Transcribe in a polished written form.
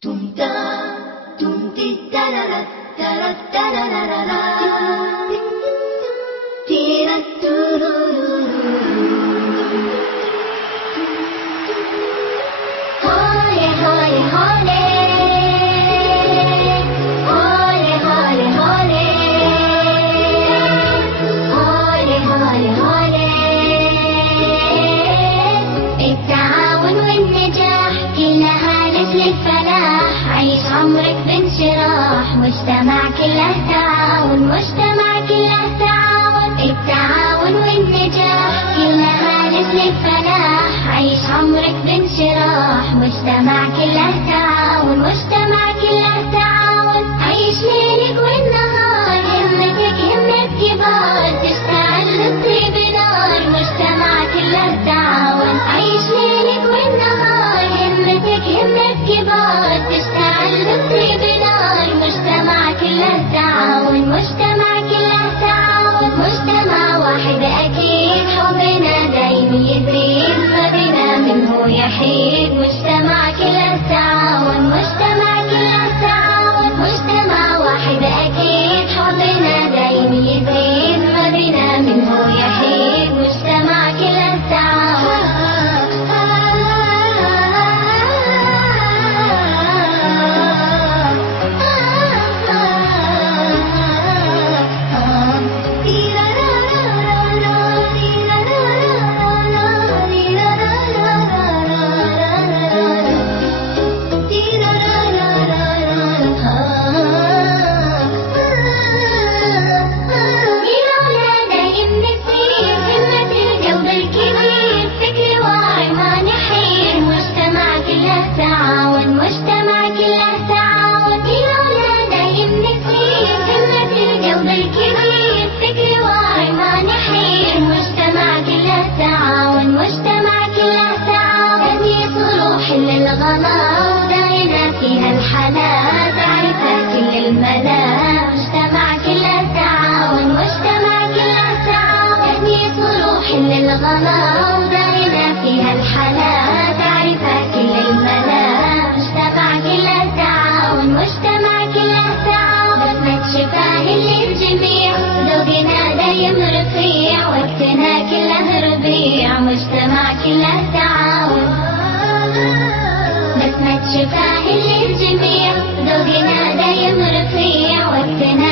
Tumta, tumti tarara, tara tararara, tira turururu. Hole, hole, hole, hole, hole, hole, hole, hole, hole. التعاون والنجاح كلها للفلاح. عيش عمرك بانشراح. مجتمع كله تعاون، مجتمع كله تعاون. التعاون والنجاح كلها للفلاح. عيش عمرك بانشراح. مجتمع كله تعاون، مجتمع كله تعاون. عيش ليلك والنهار، همتك همة كبار. تشتعل للطيب نار. مجتمع كله تعاون. عيش ليلك والنهار، همتك همة كبار. تشتعل للطيب نار. مجتمع كله تعاون، مجتمع كله تعاون. مجتمع واحد أكيد، حبنا دايم يزيد. فبنا منه يحيد. مجتمع كله تعاون، مجتمع كله تعاون. مجتمع واحد أكيد، حبنا دايم يزيد. فبنا منه يحيد. مجتمع كله تعاون. مجتمع كله تعاون، بسمة شفاه للجميع. ذوقنا دايم رفيع، وقتنا